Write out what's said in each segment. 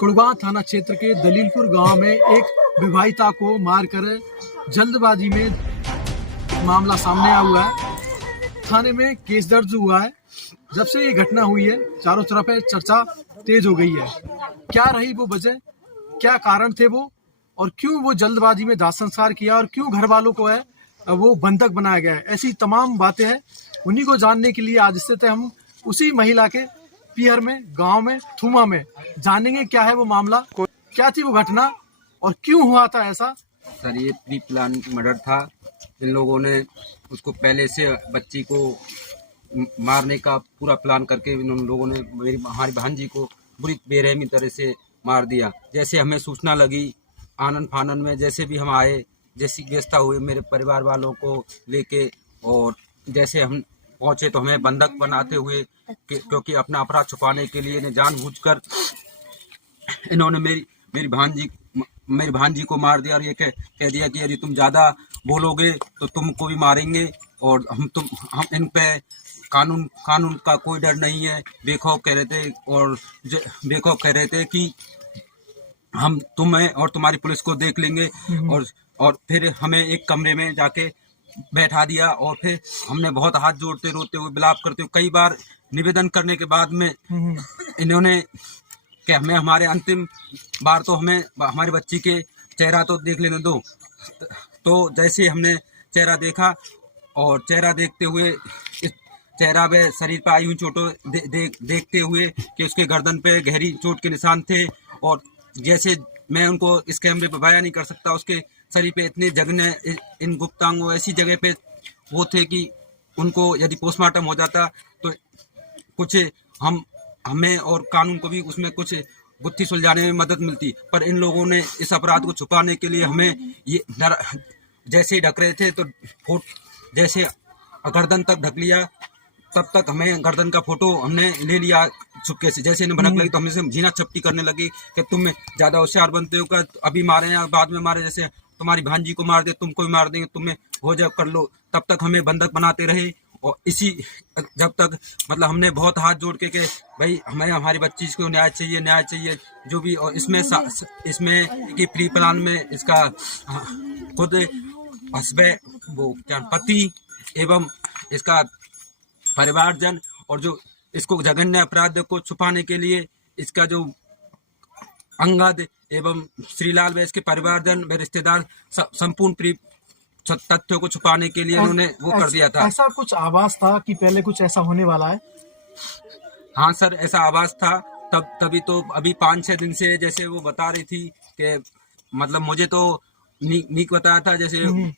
कुड़वा थाना क्षेत्र के दलीलपुर गांव में एक विवाहिता को मारकर जल्दबाजी में मामला सामने आया हुआ है। थाने में केस दर्ज हुआ है। जब से ये घटना हुई है चारों तरफ चर्चा तेज हो गई है। क्या रही वो वजह, क्या कारण थे वो, और क्यों वो जल्दबाजी में दाह संस्कार किया, और क्यों घर वालों को है वो बंधक बनाया गया है, ऐसी तमाम बातें हैं। उन्हीं को जानने के लिए आज स्थित है हम उसी महिला के पीहर में, गांव में, थुमा में। जानेंगे क्या है वो मामला, क्या थी वो घटना और क्यों हुआ था ऐसा। सर, ये प्री प्लान मर्डर था। इन लोगों ने उसको पहले से बच्ची को मारने का पूरा प्लान करके इन लोगों ने हमारी भांजी को बुरी बेरहमी तरह से मार दिया। जैसे हमें सूचना लगी, आनन फानन में जैसे भी हम आए, जैसी व्यवस्था हुई मेरे परिवार वालों को लेके, और जैसे हम पहुंचे तो हमें बंधक बनाते हुए, क्योंकि अपना अपराध छुपाने के लिए इन्हें जानबूझकर इन्होंने मेरी भांजी को मार दिया और ये कह दिया कि यदि तुम ज्यादा बोलोगे तो तुमको भी मारेंगे, और हम इन पे कानून का कोई डर नहीं है। बेखौफ कह रहे थे, और बेखौफ कह रहे थे कि हम तुम्हें और तुम्हारी पुलिस को देख लेंगे। और फिर हमें एक कमरे में जाके बैठा दिया, और फिर हमने बहुत हाथ जोड़ते, रोते हुए, विलाप करते हुए, कई बार निवेदन करने के बाद में इन्होंने कि हमें हमारे अंतिम बार तो हमें हमारी बच्ची के चेहरा तो देख लेने दो। तो जैसे हमने चेहरा देखा, और चेहरा देखते हुए इस चेहरा पे शरीर पर आई हुई चोटों देखते हुए कि उसके गर्दन पे गहरी चोट के निशान थे, और जैसे मैं उनको इस कैमरे पर बयान नहीं कर सकता, उसके शरीर पे इतने जगने, इन गुप्तांगों ऐसी जगह पे वो थे कि उनको यदि पोस्टमार्टम हो जाता तो कुछ हमें और कानून को भी उसमें कुछ गुत्थी सुलझाने में मदद मिलती। पर इन लोगों ने इस अपराध को छुपाने के लिए हमें ये जैसे ही ढक रहे थे तो जैसे गर्दन तक ढक लिया, तब तक हमें गर्दन का फोटो हमने ले लिया चुपके से। जैसे इन्हें भनक लगी तो हमने से झीना छपटी करने लगी कि तुम ज्यादा होशियार बनते हो, क्या अभी मारे या बाद में मारे, जैसे तुम्हारी भांजी को मार दे तुमको भी मार देंगे, तुम्हें हो जाए कर लो। तब तक हमें बंधक बनाते रहे, और इसी जब तक मतलब हमने बहुत हाथ जोड़ के भाई हमें हमारी बच्ची को न्याय चाहिए जो भी। और इसमें कि प्री प्लान में इसका खुद हस्बैंड वो क्या पति एवं इसका परिवारजन, और जो इसको जघन्य अपराध को छुपाने के लिए इसका जो अंगद एवं श्रीलाल व इसके परिवारजन व रिश्तेदार संपूर्ण तथ्यों को छुपाने के लिए उन्होंने वो कर दिया था। ऐसा कुछ आभास था कि पहले कुछ ऐसा होने वाला है। हाँ सर, ऐसा आभास था। तभी तो अभी 5-6 दिन से जैसे वो बता रही थी कि मतलब मुझे तो नीक बताया था, जैसे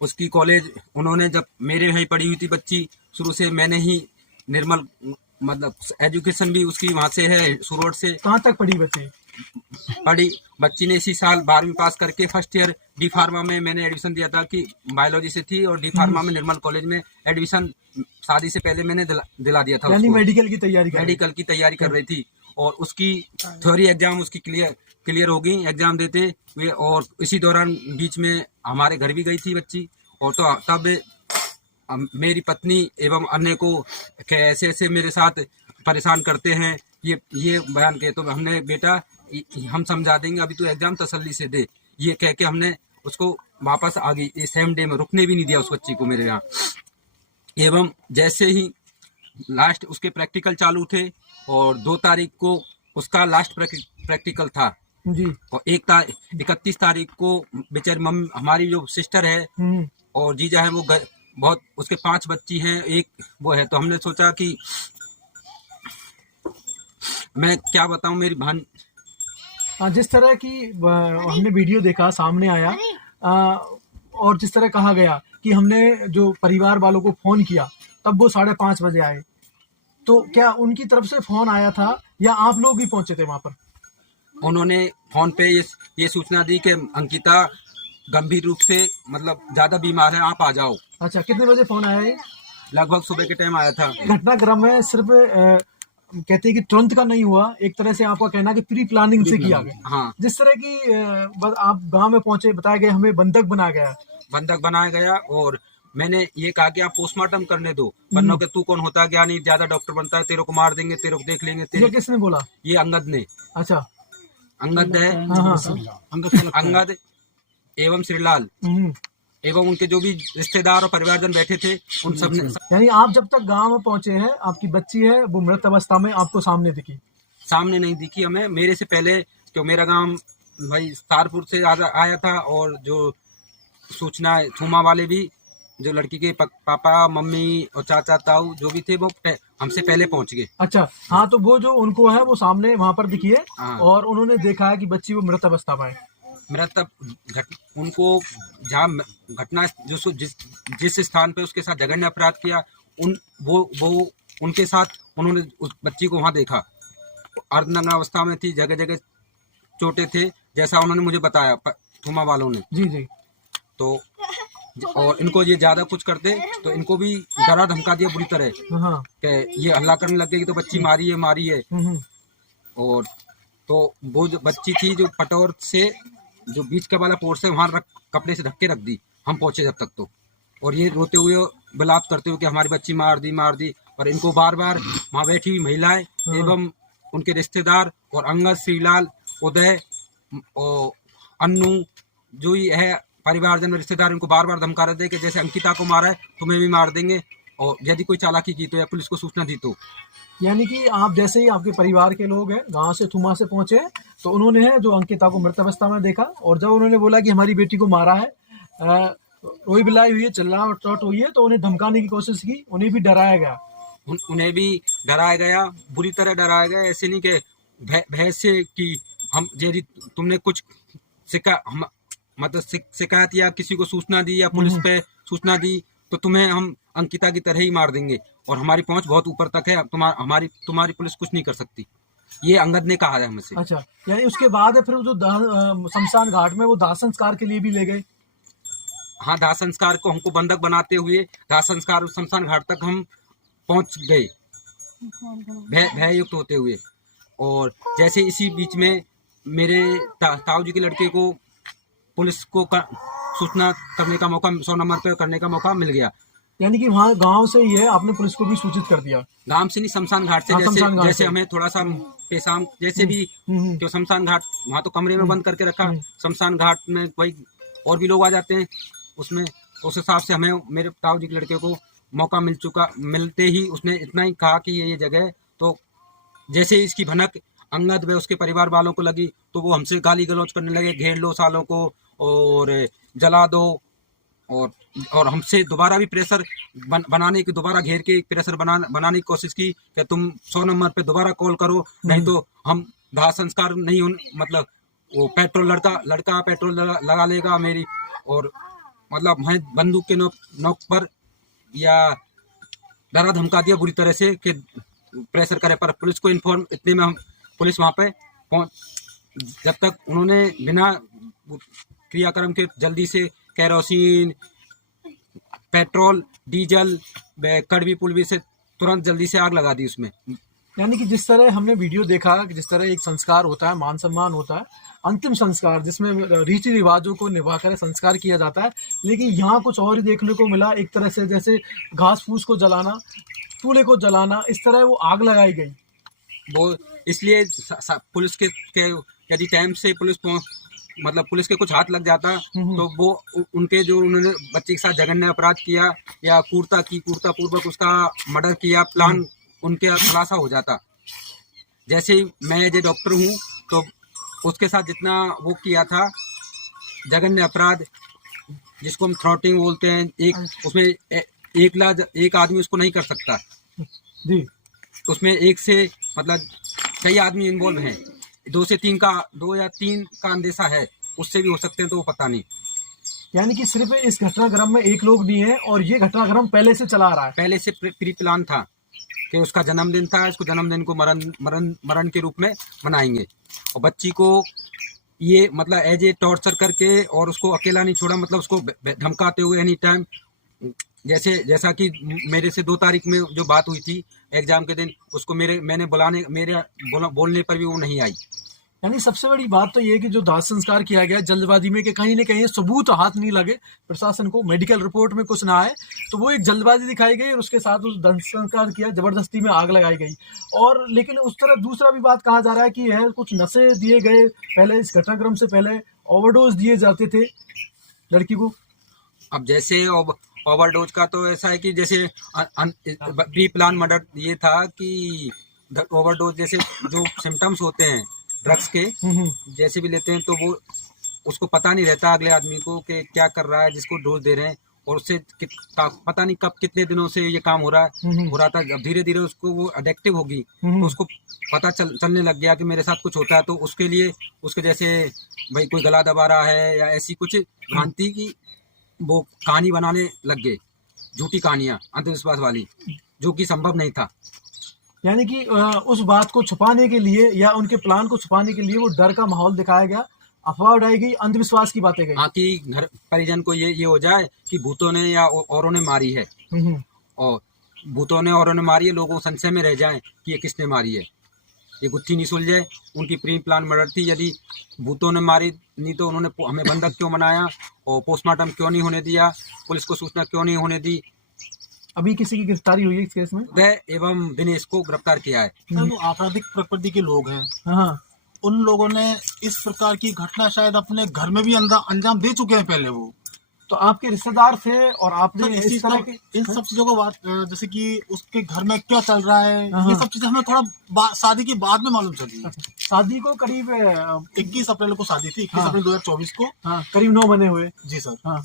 उसकी कॉलेज उन्होंने जब मेरे वहीं पढ़ी हुई थी बच्ची, शुरू से मैंने ही निर्मल मतलब एजुकेशन भी उसकी वहाँ से है, सुरोड से। कहाँ तक पढ़ी बच्ची ने इसी साल 12वीं पास करके फर्स्ट ईयर डी फार्मा में मैंने एडमिशन दिया था, कि बायोलॉजी से थी, और डी फार्मा में निर्मल कॉलेज में एडमिशन शादी से पहले मैंने दिला दिया था। यानी मेडिकल की तैयारी कर रही थी, और उसकी थ्योरी एग्जाम उसकी क्लियर हो गई एग्जाम देते हुए। और इसी दौरान बीच में हमारे घर भी गई थी बच्ची, और तो तब मेरी पत्नी एवं अन्य को ऐसे मेरे साथ परेशान करते हैं, ये बयान के तो हमने बेटा हम समझा देंगे, अभी तो एग्जाम तसल्ली से दे, ये कह के हमने उसको वापस आ गई। सेम डे में रुकने भी नहीं दिया उस बच्ची को मेरे यहाँ। एवं जैसे ही लास्ट उसके प्रैक्टिकल चालू थे, और 2 तारीख को उसका लास्ट प्रैक्टिकल था जी, और 31 तारीख को बेचारी मम्मी हमारी जो सिस्टर है और जीजा है, वो बहुत उसके 5 बच्ची हैं, एक वो है। तो हमने सोचा कि मैं क्या बताऊं, मेरी भान जिस तरह की हमने वीडियो देखा सामने आया, और जिस तरह कहा गया कि हमने जो परिवार वालों को फोन किया तब वो 5:30 बजे आए, तो क्या उनकी तरफ से फोन आया था या आप लोग भी पहुंचे थे वहां पर? उन्होंने फोन पे ये सूचना दी कि अंकिता गंभीर रूप से मतलब ज्यादा बीमार है, आप आ जाओ। अच्छा, कितने बजे फोन आया है? लगभग सुबह के टाइम आया था। घटनाक्रम में सिर्फ कहते हैं कि तुरंत का नहीं हुआ, एक तरह से आपका कहना कि प्री प्लानिंग से किया गया। हाँ, जिस तरह की आप गांव में पहुंचे, बताया गया हमें बंधक बनाया गया, और मैंने ये कहा कि आप पोस्टमार्टम करने दो, वरना के तू कौन होता है, ज्ञानी ज्यादा डॉक्टर बनता है, तेरे को मार देंगे, तेरे को देख लेंगे। ये किसने बोला? ये अंगद ने। अच्छा, अंगद है, हाँ हाँ अंगद एवं श्रीलाल एवं उनके जो भी रिश्तेदार और परिवारजन बैठे थे उन सब ने यानी आप जब तक गांव में पहुंचे हैं, आपकी बच्ची है वो मृत अवस्था में आपको सामने दिखी? सामने नहीं दिखी हमें, मेरे से पहले क्यों मेरा गांव भाई तारपुर से आया था और जो सूचना थूमा वाले भी जो लड़की के पापा मम्मी और चाचा ताऊ जो भी थे वो हमसे पहले पहुंच गए। अच्छा हाँ, तो वो जो उनको है वो सामने वहां पर दिखी है हाँ। और उन्होंने देखा है कि बच्ची वो मृत अवस्था में है। मृत उनको जहाँ घटना जिस स्थान पे उसके साथ जघन्य अपराध किया वो उनके साथ उन्होंने उस बच्ची को वहां देखा, अर्धनग्न अवस्था में थी, जगह जगह चोटें थे जैसा उन्होंने मुझे बताया थूमा वालों ने। जी जी। तो और इनको ये ज्यादा कुछ करते तो इनको भी डरा धमका दिया बुरी तरह हाँ। कि ये हल्ला करने लग गई तो बच्ची मारी है। और तो वो जो बच्ची थी जो पटौर से जो बीच का वाला पोर्स है वहां कपड़े से ढक के रख दी, हम पहुंचे जब तक तो, और ये रोते हुए विलाप करते हुए कि हमारी बच्ची मार दी। और इनको बार बार वहां बैठी हुई महिलाएं एवं उनके रिश्तेदार और अंगद, श्रीलाल, उदय और अन्नू जो ही है परिवारजन में रिश्तेदार, इनको बार बार धमका रहे थे कि जैसे अंकिता को मारा है तुम्हें भी मार देंगे, और यदि कोई चालाकी की तो या पुलिस को सूचना दी तो। यानी कि आप जैसे ही आपके परिवार के लोग हैं गांव से थुमा से पहुंचे तो उन्होंने है जो अंकिता को मृत अवस्था में देखा, और जब उन्होंने बोला कि हमारी बेटी को मारा है, रोई बिलाई हुई है, चिल्लाहट हुई है, तो उन्हें धमकाने की कोशिश की, उन्हें भी डराया गया। उन्हें भी डराया गया, बुरी तरह डराया गया। ऐसे नहीं कि भय से कि हम यदि तुमने कुछ शिकायत या किसी को सूचना दी या पुलिस पे सूचना दी तो तुम्हें हम अंकिता की तरह ही मार देंगे, और हमारी पहुंच बहुत ऊपर तक है, तुम्हारी पुलिस कुछ नहीं कर सकती, ये अंगद ने कहा है हमसे। अच्छा, यानी उसके बाद फिर जो शमशान घाट में वो दाह संस्कार के लिए भी ले गए? हाँ, दाह संस्कार को हमको बंधक बनाते हुए दाह संस्कार शमशान घाट तक हम पहुंच गए भय युक्त होते हुए। और जैसे इसी बीच में मेरे ताऊ जी के लड़के को पुलिस को सूचना करने का मौका 100 नंबर पे करने का मौका मिल गया। यानी कि वहाँ गांव से ही है, आपने पुलिस को भी सूचित कर दिया? गांव से नहीं, शमशान घाट से। जैसे हमें थोड़ा सा पेशाम जैसे भी क्यों शमशान घाट वहाँ तो कमरे में बंद करके रखा, शमशान घाट में कोई और भी लोग आ जाते हैं उसमें, उस हिसाब से हमें मेरे ताऊ जी के लड़के को मौका मिलते ही उसने इतना ही कहा कि ये जगह, तो जैसे इसकी भनक अंगद व उसके परिवार वालों को लगी तो वो हमसे गाली गलौज करने लगे, घेर लो सालों को और जला दो, और हमसे दोबारा भी प्रेशर बनाने की, दोबारा घेर के प्रेशर बनाने की कोशिश की कि तुम 100 नंबर पे दोबारा कॉल करो, नहीं तो हम दाह संस्कार नहीं मतलब वो पेट्रोल लड़का पेट्रोल लगा लेगा मेरी, और मतलब मैं बंदूक के नोक पर या डरा धमका दिया बुरी तरह से कि प्रेशर करे। पर पुलिस को इन्फॉर्म, इतने में हम पुलिस वहाँ पे जब तक उन्होंने बिना क्रियाक्रम के जल्दी से केरोसिन, पेट्रोल, डीजल, कड़वी पुलवी से तुरंत जल्दी से आग लगा दी उसमें। यानी कि जिस तरह हमने वीडियो देखा कि जिस तरह एक संस्कार होता है, मान सम्मान होता है, अंतिम संस्कार जिसमें रीति रिवाजों को निभाकर संस्कार किया जाता है, लेकिन यहाँ कुछ और ही देखने को मिला। एक तरह से जैसे घास फूस को जलाना, चूल्हे को जलाना, इस तरह वो आग लगाई गई। वो इसलिए पुलिस के यदि टाइम से पुलिस के कुछ हाथ लग जाता तो वो उनके जो उन्होंने बच्चे के साथ जघन्य अपराध किया या क्रूरता पूर्वक उसका मर्डर किया, प्लान उनके खुलासा हो जाता। जैसे मैं जो डॉक्टर हूँ तो उसके साथ जितना वो किया था जघन्य अपराध जिसको हम थ्रॉटिंग बोलते हैं, उसमें एक आदमी उसको नहीं कर सकता जी, उसमें एक से मतलब कई आदमी इन्वॉल्व हैं, 2 या 3 का अंदेशा है, उससे भी हो सकते हैं तो वो पता नहीं। यानी कि सिर्फ इस घटनाक्रम में एक लोग नहीं है और ये घटनाक्रम पहले से चला आ रहा है, पहले से प्री प्लान था कि उसका जन्मदिन था, इसको जन्मदिन को मरण के रूप में मनाएंगे, और बच्ची को ये मतलब एज ए टॉर्चर करके और उसको अकेला नहीं छोड़ा, मतलब उसको धमकाते हुए एनी टाइम, जैसा कि मेरे से 2 तारीख में जो बात हुई थी एग्जाम के दिन, उसको मैंने बोलने पर भी वो नहीं आई, यानी सबसे बड़ी बात तो ये है कि जो दाह संस्कार किया गया जल्दबाजी में, कि कहीं ना कहीं सबूत हाथ नहीं लगे प्रशासन को, मेडिकल रिपोर्ट में कुछ ना आए, तो वो एक जल्दबाजी दिखाई गई और उसके साथ उस दाह संस्कार किया, जबरदस्ती में आग लगाई गई। और लेकिन उस तरह दूसरा भी बात कहा जा रहा है कि यह कुछ नशे दिए गए, पहले इस घटनाक्रम से पहले ओवरडोज दिए जाते थे लड़की को। अब जैसे ओवरडोज का तो ऐसा है कि जैसे प्री प्लान मर्डर ये था कि ओवरडोज जैसे जो सिम्टम्स होते हैं ड्रग्स के जैसे भी लेते हैं तो वो उसको पता नहीं रहता अगले आदमी को कि क्या कर रहा है जिसको डोज दे रहे हैं, और उससे पता नहीं कब कितने दिनों से ये काम हो रहा था। जब धीरे धीरे उसको वो अडिक्टिव होगी तो उसको पता चलने लग गया कि मेरे साथ कुछ होता है, तो उसके लिए उसके जैसे भाई कोई गला दबा रहा है या ऐसी कुछ भ्रांति की वो कहानी बनाने लग गए, झूठी कहानियां अंधविश्वास वाली, जो कि संभव नहीं था। यानी कि उस बात को छुपाने के लिए या उनके प्लान को छुपाने के लिए वो डर का माहौल दिखाया गया, अफवाह उड़ाई गई, अंधविश्वास की बातें गई। हाँ, कि घर परिजन को ये हो जाए कि भूतों ने या औरों ने मारी है, और भूतों ने औरों ने मारी है, लोगों संशय में रह जाएं कि ये किसने मारी है, ये गुत्थी नहीं सुलझे। उनकी प्री प्लान मर्डर थी, यदि भूतों ने मारी नहीं तो उन्होंने हमें बंधक क्यों बनाया और पोस्टमार्टम क्यों नहीं होने दिया, पुलिस को सूचना क्यों नहीं होने दी। अभी किसी की गिरफ्तारी हुई है इस केस में? उदय एवं दिनेश को गिरफ्तार किया है। सर, वो आपराधिक प्रकृति के लोग हैं, हाँ, उन लोगों ने इस प्रकार की घटना शायद अपने घर में भी अंजाम दे चुके हैं पहले वो। तो आपके रिश्तेदार थे और आपने सर, इस तरह के इन सब चीजों को बात जैसे कि उसके घर में क्या चल रहा है, ये सब चीजें हमें थोड़ा शादी के बाद में मालूम चली। शादी को करीब 21 अप्रैल को शादी थी, 21 अप्रैल 2024 को। हाँ, करीब 9 महीने हुए। जी सर। हाँ,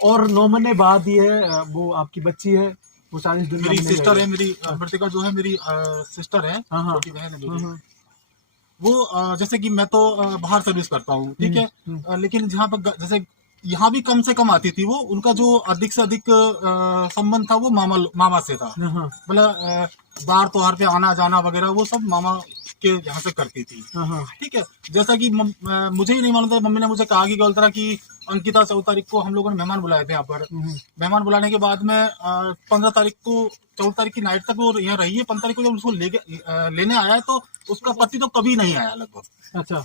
और 9 महीने बाद ये वो आपकी बच्ची है, वो 40 दिन मेरी सिस्टर है, मेरी मृतिका जो है मेरी सिस्टर है, छोटी बहन है मेरी। वो जैसे कि मैं तो बाहर सर्विस करता हूँ, ठीक है, लेकिन जहाँ पर जैसे यहाँ भी कम से कम आती थी वो, उनका जो अधिक से अधिक संबंध था वो मामा से था। मतलब बाहर त्योहार पे आना जाना वगैरह वो सब मामा के यहाँ से करती थी। ठीक है, जैसा कि मुझे ही नहीं मालूम था, मम्मी ने मुझे कहा कि गलत कि अंकिता 14 तारीख को हम लोगों ने मेहमान बुलाए थे यहाँ पर। मेहमान बुलाने के बाद में 15 तारीख को 14 तारीख की नाइट तक वो यहाँ रही है। 15 तारीख को जब उसको लेने आया तो उसका पति तो कभी नहीं आया लगभग। अच्छा,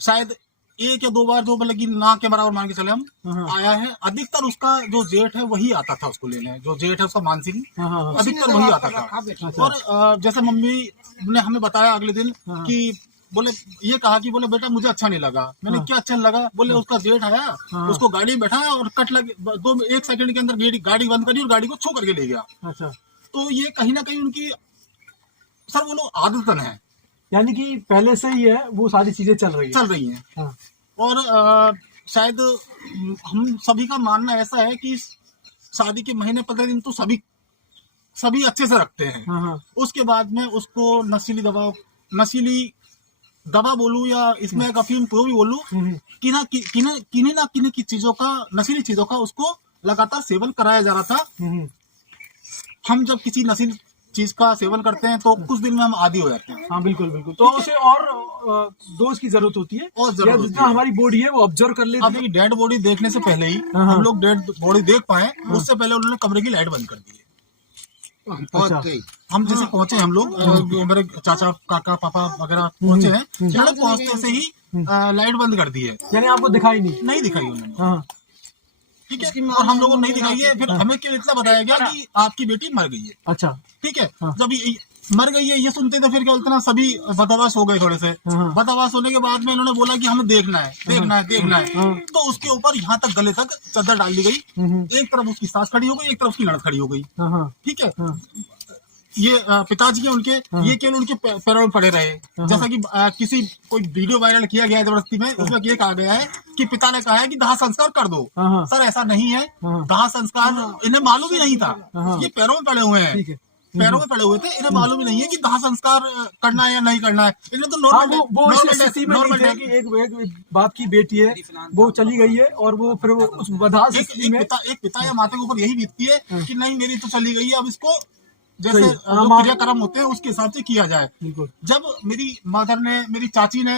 शायद 1 या 2 बार जो मतलब कि ना के बराबर मान के चले हम आया है। अधिकतर उसका जो जेठ है वही आता था उसको लेने, जो जेठ है उसका मानसिंह, अधिकतर वही आता था। और जैसे मम्मी ने हमें बताया अगले दिन कि बोले ये कहा कि बोले बेटा मुझे अच्छा नहीं लगा। मैंने क्या अच्छा नहीं लगा? बोले उसका जेठ आया, उसको गाड़ी में बैठाया और कट लगे 1 सेकंड के अंदर गाड़ी बंद करी और गाड़ी को छू करके ले गया। अच्छा, तो ये कहीं ना कहीं उनकी सर वो लोग आदतन है, यानी कि पहले से ही है वो सारी चीजें चल रही हैं। हाँ। और शायद हम सभी का मानना ऐसा है कि शादी के महीने 15 दिन तो सभी अच्छे से रखते हैं। हाँ। उसके बाद में उसको नशीली दवा बोलूं या इसमें अफीम को भी बोलूं, किन्हीं की चीजों का, नशीली चीजों का उसको लगातार सेवन कराया जा रहा था। हम जब किसी नशीली चीज का सेवन करते हैं तो कुछ दिन में हम आदी हो जाते हैं। हाँ, बिल्कुल बिल्कुल। तो उसे और डोज की जरूरत होती है, और जितना हमारी बॉडी है वो ऑब्जर्व कर लेती है। अभी डेड बॉडी देखने से पहले ही हम लोग डेड बॉडी देख पाए, उससे पहले उन्होंने कमरे की लाइट बंद कर दी है। अच्छा। हम जैसे पहुंचे, हम लोग मेरे चाचा काका पापा वगैरह पहुंचे हैं, पहुंचते से ही लाइट बंद कर दी है। यानी आपको दिखाई नहीं दिखाई उन्होंने। ठीक है, और हम लोगों को नहीं दिखाई है। फिर हमें क्या इतना बताया गया कि आपकी बेटी मर गई है। अच्छा, ठीक है। जब मर गई है ये सुनते थे, फिर क्या बोलते ना, सभी बदहवास हो गए थोड़े से। बदहवास होने के बाद में इन्होंने बोला कि हमें देखना है। तो उसके ऊपर यहाँ तक गले तक चादर डाल दी गई। एक तरफ उसकी सास खड़ी हो गई, एक तरफ उसकी ननद खड़ी हो गई। ठीक है, ये पिताजी है उनके, ये केवल उनके पैरों में पड़े रहे। जैसा कि कोई वीडियो वायरल किया गया है जबरदस्ती में, उसमें ये कहा गया है कि पिता ने कहा है कि दाह संस्कार कर दो। सर ऐसा नहीं है, दाह संस्कार इन्हें मालूम ही नहीं था। ये पैरों में पड़े हुए हैं, पैरों में पड़े हुए थे, इन्हें मालूम ही नहीं है कि दाह संस्कार करना है या नहीं करना है। इन्हें तो नॉर्मल एक बाप की बेटी है, वो चली गई है और वो फिर उस बदहाल एक पिता या माता के ऊपर यही बीतती है कि नहीं मेरी तो चली गई है, अब इसको जैसे क्रियाक्रम होते हैं उसके हिसाब से किया जाए। जब मेरी मदर ने, मेरी चाची ने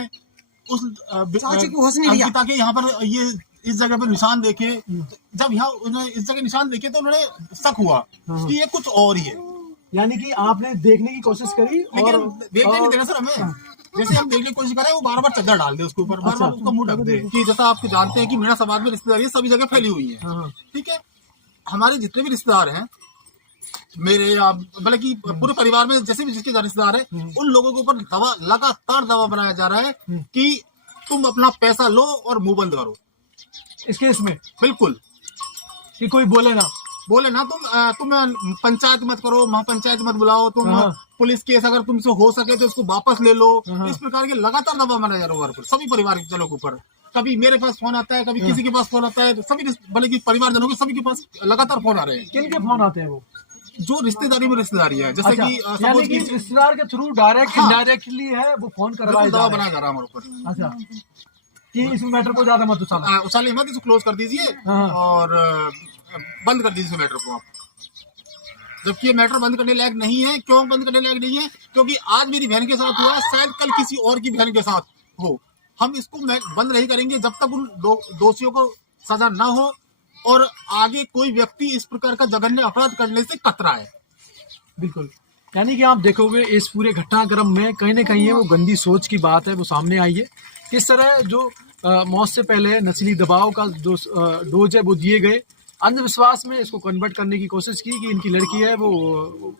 उस अंकिता के यहाँ पर ये इस जगह पर निशान देखे, जब यहाँ उन्होंने इस जगह निशान देखे तो उन्होंने शक हुआ कि ये कुछ और ही है। यानी कि आपने देखने की कोशिश करी लेकिन और देखने नहीं देना सर हमें। जैसे हम देखने की कोशिश करें, वो बार बार चद्दर डाल दे उसके ऊपर, बार बार उसका मुंह ढक दे कि जैसा आप जानते हैं कि मेरा समाज में रिश्तेदारी सभी जगह फैली हुई है। हाँ। ठीक है, हमारे जितने भी रिश्तेदार हैं, मेरे या बल्कि पूरे परिवार में जैसे भी जिसके रिश्तेदार है, उन लोगों के ऊपर लगातार दबाव बनाया जा रहा है कि तुम अपना पैसा लो और मुंह बंद करो इस केस में, बिल्कुल, कि कोई बोले ना तुम पंचायत मत करो, महापंचायत मत बुलाओ, तुम पुलिस केस अगर तुमसे हो सके तो उसको वापस ले लो। इस प्रकार के लगातार दबाव बनाया जा रहा है सभी परिवार के लोगों के ऊपर। कभी मेरे पास फोन आता है, कभी किसी के पास फोन आता है, सभी भले कि परिवारजनों के सभी के पास लगातार फोन आ रहे हैं। किन के फोन आते हैं? वो जो रिश्तेदारी में रिश्तेदारी है, जैसे कि यानी कि रिश्तेदार के थ्रू डायरेक्ट इनडायरेक्टली है वो फोन करवाया दबाव बनाया जा रहा है हमारे ऊपर। अच्छा, कि इस मैटर को ज्यादा मत उछालिए मत, इसको क्लोज कर दीजिए और बंद कर दीजिए मैटर को आप। जबकि ये मैटर बंद करने लायक नहीं है। क्यों बंद करने लायक नहीं है? क्योंकि आज मेरी बहन के साथ हुआ, शायद कल किसी और की बहन के साथ हो। हम इसको बंद नहीं करेंगे जब तक उन दोषियों को सजा न हो और आगे कोई व्यक्ति इस प्रकार का जघन्य अपराध करने से कतरा है। बिल्कुल, यानी कि आप देखोगे इस पूरे घटनाक्रम में कहीं ना कहीं वो गंदी सोच की बात है वो सामने आई है। किस तरह जो मौत से पहले नस्ली दबाव का जो डोज है वो दिए गए, अंधविश्वास में इसको कन्वर्ट करने की कोशिश की कि इनकी लड़की है वो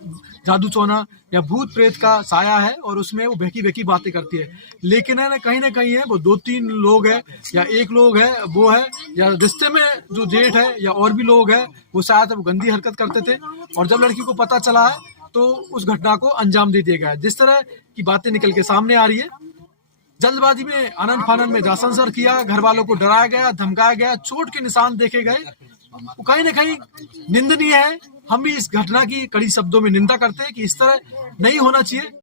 जादू टोना या भूत प्रेत का साया है और उसमें वो बहकी बहकी बातें करती है। लेकिन है ना कहीं है वो 2-3 लोग है या एक लोग है वो है, या रिश्ते में जो जेठ है या और भी लोग है वो शायद वो गंदी हरकत करते थे और जब लड़की को पता चला है तो उस घटना को अंजाम दे दिया गया। जिस तरह की बातें निकल के सामने आ रही है, जल्दबाजी में आनंद फानन में दासंसर किया, घर वालों को डराया गया, धमकाया गया, चोट के निशान देखे गए, वो कहीं ना कहीं निंदनीय है। हम भी इस घटना की कड़ी शब्दों में निंदा करते हैं कि इस तरह नहीं होना चाहिए।